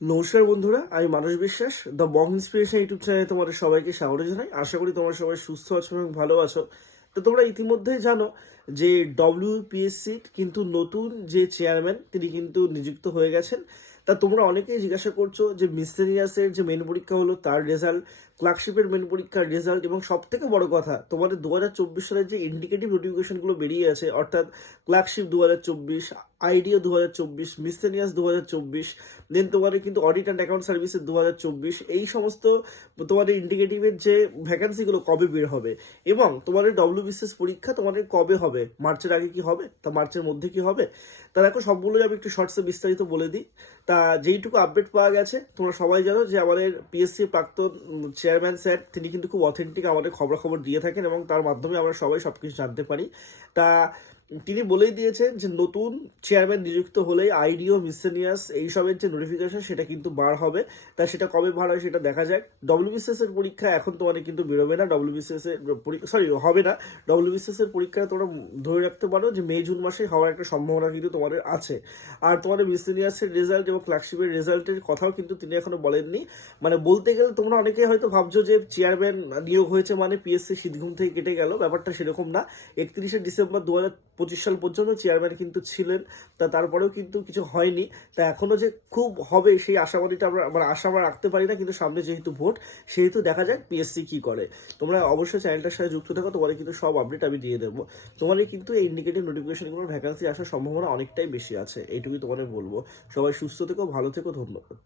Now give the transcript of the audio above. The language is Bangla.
নমস্কার বন্ধুরা, আমি মানস বিশ্বাস, দ্য বং ইন্সপিরেশন ইউটিউব চ্যানেলে তোমাদের সবাইকে স্বাগত জানাই। আশা করি তোমরা সবাই সুস্থ আছো এবং ভালো আছো। তো তোমরা ইতিমধ্যেই জানো যে ডব্লিউপিএসসি কিন্তু নতুন যে চেয়ারম্যান তিনি কিন্তু নিযুক্ত হয়ে গেছেন। তা তোমরা অনেকেই জিজ্ঞাসা করছো যে মিসলেনিয়াসের যে মেন পরীক্ষা হলো তার রেজাল্ট, ক্লার্কশিপের মেন পরীক্ষার রেজাল্ট, এবং সব থেকে বড় কথা তোমাদের 2024 সালের যে ইন্ডিকেটিভ নোটিফিকেশনগুলো বেরিয়ে আছে, অর্থাৎ ক্লার্কশিপ 2024, আইডিও 2024, মিসলেনিয়াস 2024, দেন তোমাদের কিন্তু অডিট অ্যান্ড অ্যাকাউন্ট সার্ভিসের 2024, এই সমস্ত তোমাদের ইন্ডিকেটিভের যে ভ্যাকান্সিগুলো কবে বের হবে এবং তোমাদের ডব্লিউবিসিএস পরীক্ষা তোমাদের কবে হবে, মার্চের আগে কি হবে, তা মার্চের মধ্যে কি হবে, তা দেখো সবগুলোই আমি একটু শর্টসে বিস্তারিত বলে দিই। তা যেইটুকু আপডেট পাওয়া গেছে, তোমরা সবাই জানো যে আমাদের পিএসসি প্রাক্তন চেয়ারম্যান স্যার তিনি কিন্তু খুব অথেন্টিক আমাদের খবরাখবর দিয়ে থাকেন এবং তার মাধ্যমে আমরা সবাই সব কিছু জানতে পারি। তা তিনি বলেই দিয়েছেন যে নতুন চেয়ারম্যান নিযুক্ত হলেই আইডিও, মিসেলিনিয়াস এইসবের যে নোটিফিকেশন সেটা কিন্তু বার হবে। তা সেটা কবে বার হয় সেটা দেখা যাক। ডব্লিউবিসিএস এর পরীক্ষা এখন তোমাদের কিন্তু বেরোবে না, ডব্লিউবিসিএস এর হবে না। ডব্লিউবিসিএস এর পরীক্ষা তোমরা ধরে রাখতে পারো যে মে জুন মাসে হওয়ার একটা সম্ভাবনা কিন্তু তোমাদের আছে। আর তোমাদের মিসেলিনিয়াসের রেজাল্ট এবং ক্লার্কশিপের রেজাল্টের কথাও কিন্তু তিনি এখনো বলেননি। মানে বলতে গেলে তোমরা অনেকে হয়তো ভাবছো যে চেয়ারম্যান নিয়োগ হয়েছে মানে পিএসসি শীতঘুম থেকে কেটে গেল, ব্যাপারটা সেরকম না। 31শে ডিসেম্বর 2025 সাল পর্যন্ত চেয়ারম্যান কিন্তু ছিলেন, তা তারপরেও কিন্তু কিছু হয়নি। তা এখনো যে খুব হবে সেই আশাবাদীটা আমরা আশা রাখতে পারি না, কিন্তু সামনে যেহেতু ভোট সেহেতু দেখা যাক পিএসসি কি করে। তোমরা অবশ্যই চ্যানেলটার সাথে যুক্ত থাকো, তোমাদের কিন্তু সব আপডেট আমি দিয়ে দেবো। তোমাদের কিন্তু এই ইন্ডিকেটিভ নোটিফিকেশনগুলোর ভ্যাকান্সি আসার সম্ভাবনা অনেকটাই বেশি আছে, এইটুকুই তোমাদের বলবো। সবাই সুস্থ থেকো, ভালো থেকো, ধন্যবাদ।